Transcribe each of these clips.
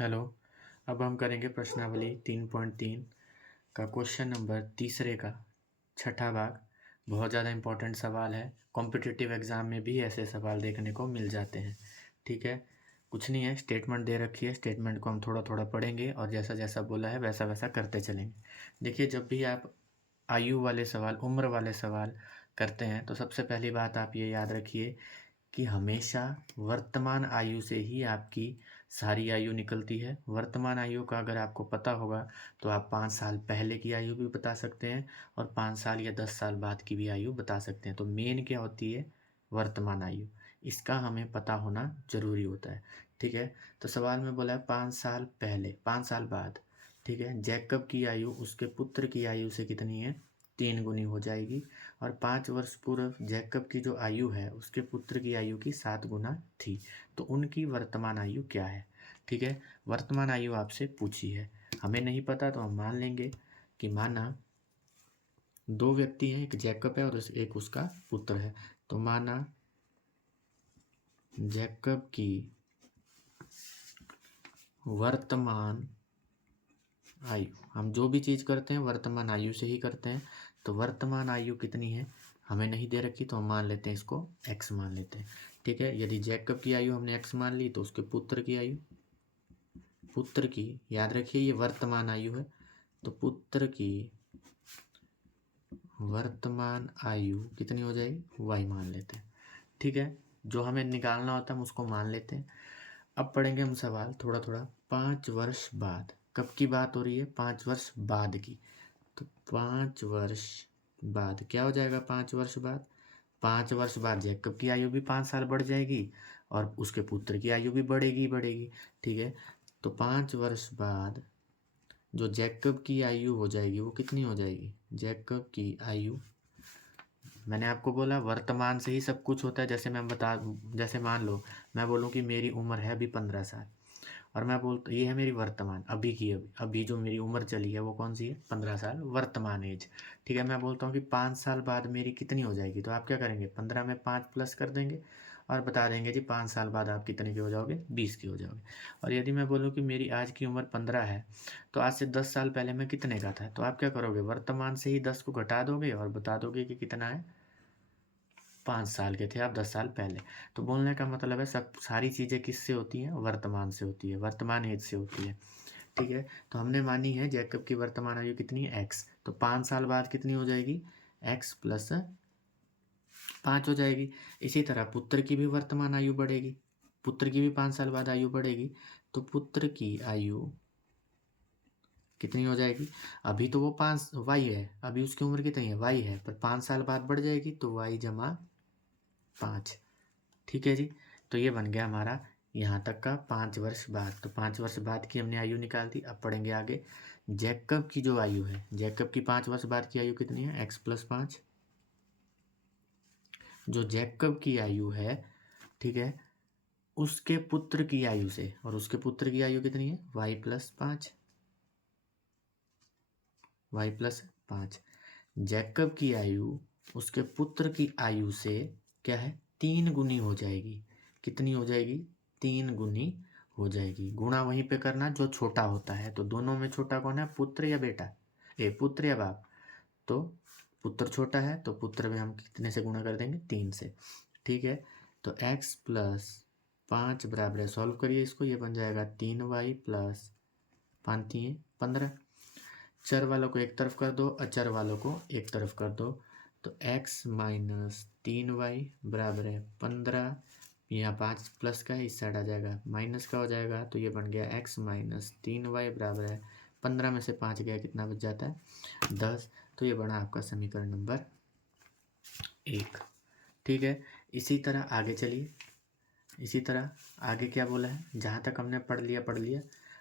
Hello. अब हम करेंगे प्रश्नावली 3.3 का क्वेश्चन नंबर तीसरे का छठा भाग। बहुत ज़्यादा इम्पोर्टेंट सवाल है, कॉम्पिटिटिव एग्ज़ाम में भी ऐसे सवाल देखने को मिल जाते हैं। ठीक है, कुछ नहीं है, स्टेटमेंट दे रखी है, स्टेटमेंट को हम थोड़ा थोड़ा पढ़ेंगे और जैसा जैसा बोला है वैसा वैसा करते चलेंगे। देखिए, जब भी आप आयु वाले सवाल, उम्र वाले सवाल करते हैं तो सबसे पहली बात आप ये याद रखिए कि हमेशा वर्तमान आयु से ही आपकी सारी आयु निकलती है। वर्तमान आयु का अगर आपको पता होगा तो आप 5 साल पहले की आयु भी बता सकते हैं और 5 साल या 10 साल बाद की भी आयु बता सकते हैं। तो मेन क्या होती है? वर्तमान आयु। इसका हमें पता होना ज़रूरी होता है। ठीक है, तो सवाल में बोला है 5 साल पहले, 5 साल बाद। ठीक है, जैकब की आयु उसके पुत्र की आयु से कितनी है? 3 गुनी हो जाएगी। और 5 वर्ष पूर्व जैकब की जो आयु है उसके पुत्र की आयु की 7 गुना थी। तो उनकी वर्तमान आयु क्या है? ठीक है, वर्तमान आयु आपसे पूछी है, हमें नहीं पता तो हम मान लेंगे कि माना 2 व्यक्ति हैं, एक जैकब है और एक उसका पुत्र है। तो माना जैकब की वर्तमान आयु, हम जो भी चीज़ करते हैं वर्तमान आयु से ही करते हैं। तो वर्तमान आयु कितनी है हमें नहीं दे रखी, तो हम मान लेते हैं इसको x मान लेते हैं। ठीक है, यदि जैकब की आयु हमने x मान ली तो उसके पुत्र की आयु, पुत्र की, याद रखिए ये वर्तमान आयु है, तो पुत्र की वर्तमान आयु कितनी हो जाएगी? y मान लेते हैं। ठीक है, जो हमें निकालना होता है हम उसको मान लेते हैं। अब पढ़ेंगे हम सवाल थोड़ा थोड़ा। 5 वर्ष बाद, कब की बात हो रही है? 5 वर्ष बाद की। तो 5 वर्ष बाद क्या हो जाएगा? 5 वर्ष बाद, 5 वर्ष बाद जैकब की आयु भी 5 साल बढ़ जाएगी और उसके पुत्र की आयु भी बढ़ेगी बढ़ेगी। ठीक है, तो 5 वर्ष बाद जो जैकब की आयु हो जाएगी वो कितनी हो जाएगी? जैकब की आयु, मैंने आपको बोला वर्तमान से ही सब कुछ होता है। जैसे मान लो मैं बोलूँ कि मेरी उम्र है अभी 15 साल और मैं बोलता ये है मेरी वर्तमान, अभी की अभी जो मेरी उम्र चली है वो कौन सी है? 15 साल, वर्तमान एज। ठीक है, मैं बोलता हूँ कि 5 साल बाद मेरी कितनी हो जाएगी, तो आप क्या करेंगे? 15 में 5 प्लस कर देंगे और बता देंगे जी 5 साल बाद आप कितने के हो जाओगे? 20 के हो जाओगे। और यदि मैं बोलूँ कि मेरी आज की उम्र 15 है तो आज से 10 साल पहले मैं कितने का था, तो आप क्या करोगे? वर्तमान से ही 10 को घटा दोगे और बता दोगे कि कितना है? 5 साल के थे आप 10 साल पहले। तो बोलने का मतलब है सब सारी चीज़ें किससे होती हैं? वर्तमान से होती है, वर्तमान एज से होती है। ठीक है, तो हमने मानी है जैकब की वर्तमान आयु कितनी है? x। तो 5 साल बाद कितनी हो जाएगी? x प्लस 5 हो जाएगी। इसी तरह पुत्र की भी वर्तमान आयु बढ़ेगी, पुत्र की भी 5 साल बाद आयु बढ़ेगी। तो पुत्र की आयु कितनी हो जाएगी? अभी तो वो 5 y है, अभी उसकी उम्र कितनी है? y है, पर 5 साल बाद बढ़ जाएगी तो y जमा 5। ठीक है जी, तो ये बन गया हमारा यहाँ तक का 5 वर्ष बाद। तो 5 वर्ष बाद की हमने आयु निकाल दी। अब पढ़ेंगे आगे जैकब की जो आयु है, जैकब की 5 वर्ष बाद की आयु कितनी है? x plus 5। जो जैकब की आयु है, ठीक है, उसके पुत्र की आयु से, और उसके पुत्र की आयु कितनी है? y plus 5, y plus 5। Jacob की आयु उसके पुत्र की आयु से क्या है? 3 गुनी हो जाएगी। कितनी हो जाएगी? 3 गुनी हो जाएगी। गुणा वहीं पे करना जो छोटा होता है। तो दोनों में छोटा कौन है? पुत्र या बेटा? पुत्र या बाप? तो पुत्र छोटा है तो पुत्र में हम कितने से गुणा कर देंगे? 3 से। ठीक है, तो x प्लस 5 बराबर है, सॉल्व करिए इसको, ये बन जाएगा 3y प्लस 5 3 15। चर वालों को एक तरफ कर दो, अचर वालों को एक तरफ कर दो। तो x माइनस 3y बराबर है 15। यहाँ 5 प्लस का है, इस साइड आ जाएगा माइनस का हो जाएगा। तो ये बन गया x माइनस 3y बराबर है 15 में से 5 गया, कितना बच जाता है? 10। तो ये बना आपका समीकरण नंबर 1। ठीक है, इसी तरह आगे चलिए। इसी तरह आगे क्या बोला है? जहाँ तक हमने पढ़ लिया।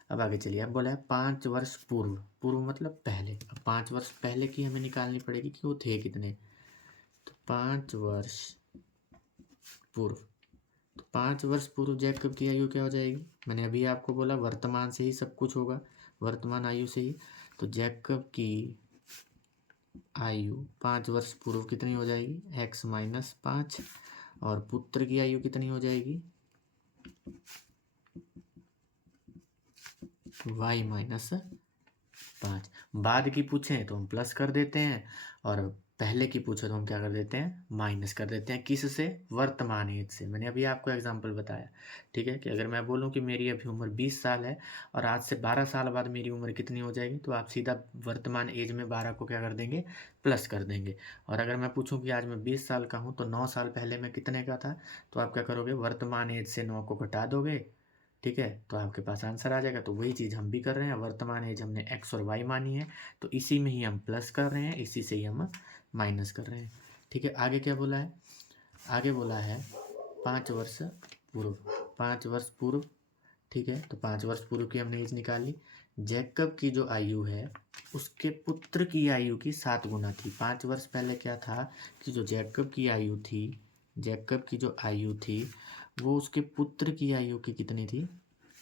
अब आगे चलिए। अब बोला है 5 वर्ष पूर्व, पूर्व मतलब पहले। अब 5 वर्ष पहले की हमें निकालनी पड़ेगी कि वो थे कितने। तो 5 वर्ष पूर्व, तो 5 वर्ष पूर्व जैकब की आयु क्या हो जाएगी? मैंने अभी आपको बोला वर्तमान से ही सब कुछ होगा, वर्तमान आयु से ही। तो जैकब की आयु 5 वर्ष पूर्व कितनी हो जाएगी? x minus 5। और पुत्र की आयु कितनी हो जाएगी? y minus 5। बाद की पूछें तो हम प्लस कर देते हैं, और पहले की पूछे तो हम क्या कर देते हैं, माइनस कर देते हैं। किस से? वर्तमान एज से। मैंने अभी आपको एग्जांपल बताया, ठीक है, कि अगर मैं बोलूं कि मेरी अभी उम्र 20 साल है और आज से 12 साल बाद मेरी उम्र कितनी हो जाएगी, तो आप सीधा वर्तमान एज में 12 को क्या कर देंगे, प्लस कर देंगे। और अगर मैं पूछूं कि आज मैं 20 साल का हूँ तो 9 साल पहले मैं कितने का था, तो आप क्या करोगे, वर्तमान एज से 9 को घटा दोगे, ठीक है, तो आपके पास आंसर आ जाएगा। तो वही चीज़ हम भी कर रहे हैं। वर्तमान एज हमने एक्स और वाई मानी है, तो इसी में ही हम प्लस कर रहे हैं, इसी से ही हम माइनस कर रहे हैं। ठीक है, आगे क्या बोला है? आगे बोला है 5 वर्ष पूर्व। 5 वर्ष पूर्व, ठीक है, तो 5 वर्ष पूर्व की हमने एज निकाली। जैकब की जो आयु है उसके पुत्र की आयु की 7 गुना थी। 5 वर्ष पहले क्या था कि जो जैकब की आयु थी, जैकब की जो आयु थी वो उसके पुत्र की आयु की कितनी थी,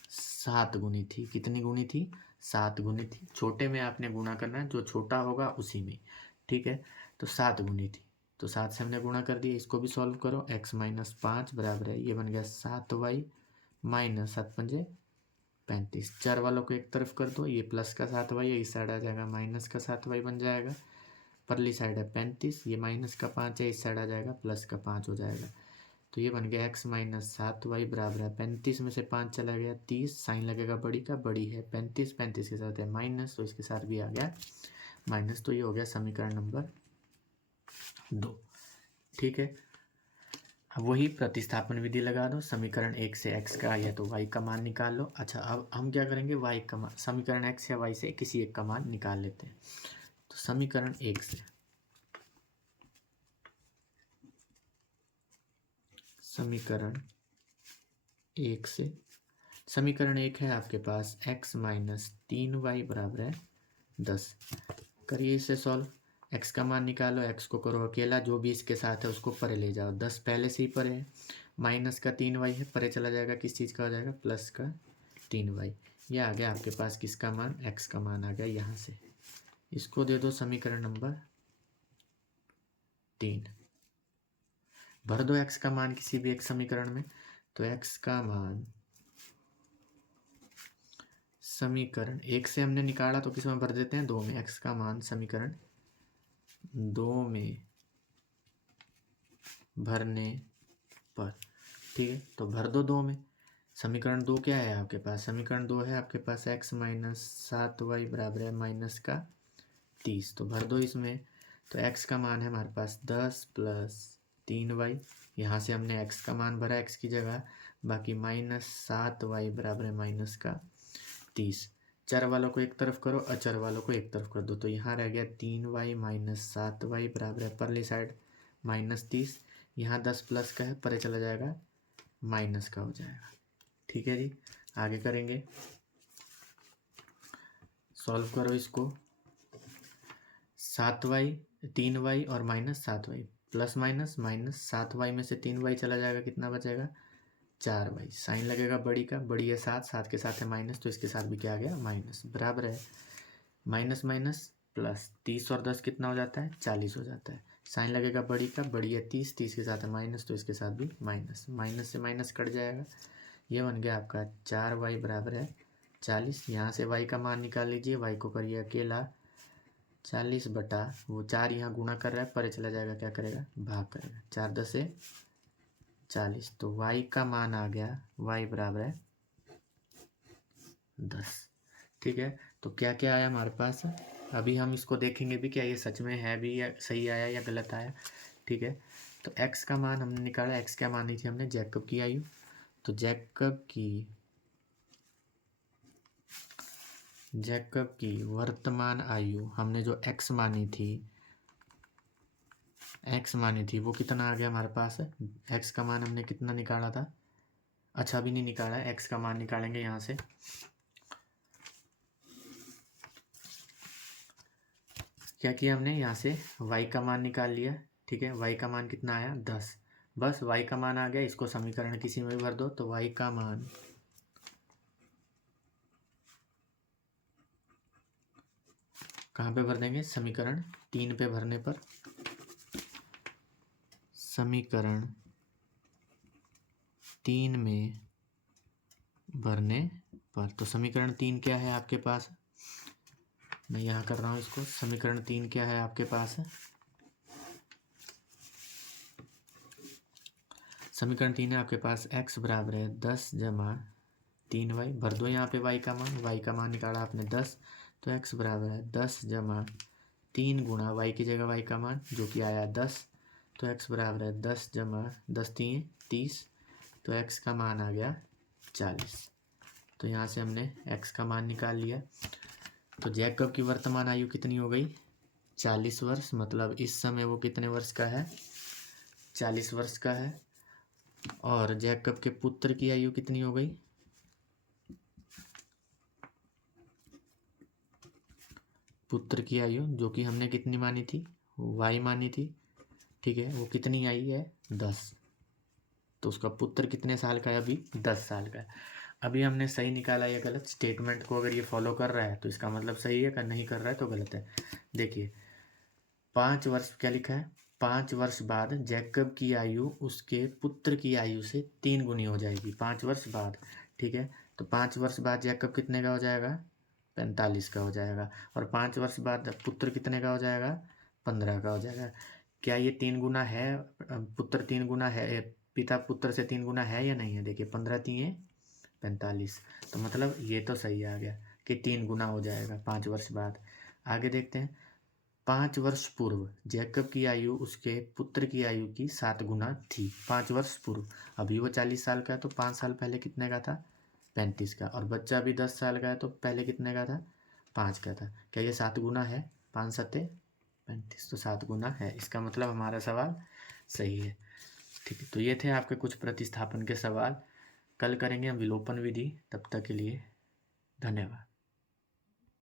7 गुनी थी। कितनी गुनी थी? 7 गुनी थी। छोटे में आपने गुणा करना है, जो छोटा होगा उसी में, ठीक है, तो 7 गुनी थी, तो 7 से हमने गुणा कर दिया। इसको भी सॉल्व करो, x माइनस 5 बराबर है, ये बन गया 7y माइनस 7 पंजे 35। चार वालों को एक तरफ कर दो, ये प्लस का 7y है, इस साइड आ जाएगा माइनस का 7y बन जाएगा। परली साइड है 35, ये माइनस का 5 है, इस साइड आ जाएगा प्लस का 5 हो जाएगा। तो ये बन गया x माइनस 7y बराबर है 35 में से 5 चला गया 30, साइन लगेगा बड़ी का, बड़ी है 35, 35 के साथ है माइनस, तो इसके साथ भी आ गया माइनस। तो ये हो गया समीकरण नंबर 2। ठीक है, अब वही प्रतिस्थापन विधि लगा दो। समीकरण 1 से x का या तो y का मान निकाल लो। अच्छा, अब हम क्या करेंगे, y का मान, समीकरण x या y से किसी एक का मान निकाल लेते हैं। तो समीकरण 1 से, समीकरण 1 से, समीकरण 1 है आपके पास x माइनस 3y बराबर है 10। करिए इसे सॉल्व। x का मान निकालो, x को करो अकेला, जो भी इसके साथ है उसको परे ले जाओ। 10 पहले से ही परे है, माइनस का 3y है, परे चला जाएगा, किस चीज़ का हो जाएगा, प्लस का 3y। ये आ गया आपके पास किसका मान, x का मान आ गया यहाँ से। इसको दे दो समीकरण नंबर 3। भर दो x का मान किसी भी एक समीकरण में। तो x का मान समीकरण 1 से हमने निकाला, तो किस में भर देते हैं, 2 में। x का मान समीकरण 2 में भरने पर, ठीक है, तो भर दो 2 में। समीकरण 2 क्या है आपके पास, समीकरण 2 है आपके पास x माइनस 7y बराबर है माइनस का 30। तो भर दो इसमें। तो x का मान है हमारे पास 10 प्लस 3y, यहाँ से हमने x का मान भरा x की जगह, बाकी माइनस 7y बराबर है माइनस का 30। चर वालों को एक तरफ करो, अचर वालों को एक तरफ कर दो, तो यहाँ रह गया 3y माइनस 7y बराबर है, परली साइड माइनस 30, यहाँ 10 प्लस का है, परे चला जाएगा माइनस का हो जाएगा। ठीक है जी, आगे करेंगे, सॉल्व करो इसको। 7y, 3y और minus 7y, plus minus minus, 7y में से 3y चला जाएगा, कितना बचेगा, 4y। साइन लगेगा बड़ी का, बड़ी है 7, 7 के साथ है माइनस, तो इसके साथ भी क्या आ गया, माइनस, बराबर है माइनस माइनस प्लस। 30 और 10 कितना हो जाता है, 40 हो जाता है। साइन लगेगा बड़ी का, बड़ी है 30, 30 के साथ है माइनस, तो इसके साथ भी माइनस, माइनस से माइनस कट जाएगा। ये बन गया आपका 4y बराबर है 40। यहाँ से y का मान निकाल लीजिए, y को करिए अकेला, 40 बटा, वो 4 यहाँ गुणा कर रहा है, परे चला जाएगा, क्या करेगा, भाग करेगा, 4 10 से 40। तो y का मान आ गया, y बराबर है 10। ठीक है, तो क्या क्या आया हमारे पास, अभी हम इसको देखेंगे भी, क्या ये सच में है भी या सही आया या गलत आया। ठीक है, तो x का मान हमने निकाला, x क्या मानी थी हमने, जैकब की आयु। तो जैकब की वर्तमान आयु हमने जो x मानी थी वो कितना आ गया हमारे पास है, x का मान हमने कितना निकाला था, अच्छा अभी नहीं निकाला है, x का मान निकालेंगे यहाँ से। क्या किया हमने, यहाँ से y का मान निकाल लिया, ठीक है, y का मान कितना आया, 10। बस y का मान आ गया, इसको समीकरण किसी में भी भर दो, तो y का मान कहाँ पे भर देंगे, समीकरण 3 पे भरने पर, समीकरण 3 में भरने पर। तो समीकरण 3 क्या है आपके पास, मैं यहाँ कर रहा हूँ इसको। समीकरण 3 क्या है आपके पास, समीकरण 3 है आपके पास x बराबर है 10 जमा 3y। भर दो यहाँ पे y का मान, y का मान निकाला आपने 10, तो x बराबर है 10 जमा 3 गुणा y की जगह y का मान जो कि आया 10, तो x बराबर है 10 जमा 10 3 30, तो x का मान आ गया 40। तो यहाँ से हमने x का मान निकाल लिया। तो जैकब की वर्तमान आयु कितनी हो गई, 40 वर्ष। मतलब इस समय वो कितने वर्ष का है, 40 वर्ष का है। और जैकब के पुत्र की आयु कितनी हो गई, पुत्र की आयु जो कि हमने कितनी मानी थी, y मानी थी, ठीक है, वो कितनी आई है 10। तो उसका पुत्र कितने साल का है, अभी 10 साल का है। अभी हमने सही निकाला या गलत, स्टेटमेंट को अगर ये फॉलो कर रहा है तो इसका मतलब सही है, अगर नहीं कर रहा है तो गलत है। देखिए 5 वर्ष क्या लिखा है, 5 वर्ष बाद जैकब की आयु उसके पुत्र की आयु से 3 गुनी हो जाएगी 5 वर्ष बाद, ठीक है। तो 5 वर्ष बाद जैकब कितने का हो जाएगा, 45 का हो जाएगा। और 5 वर्ष बाद पुत्र कितने का हो जाएगा, 15 का हो जाएगा। क्या ये 3 गुना है, पुत्र 3 गुना है, पिता पुत्र से 3 गुना है या नहीं है। देखिए 15 3 45, तो मतलब ये तो सही आ गया कि 3 गुना हो जाएगा 5 वर्ष बाद। आगे देखते हैं, 5 वर्ष पूर्व जैकब की आयु उसके पुत्र की आयु की 7 गुना थी 5 वर्ष पूर्व। अभी वो 40 साल का है तो 5 साल पहले कितने का था, 35 का। और बच्चा भी 10 साल का है तो पहले कितने का था, 5 का था। क्या ये 7 गुना है, 5 7 35, तो 7 गुना है। इसका मतलब हमारा सवाल सही है, ठीक है। तो ये थे आपके कुछ प्रतिस्थापन के सवाल। कल करेंगे हम विलोपन विधि। तब तक के लिए धन्यवाद।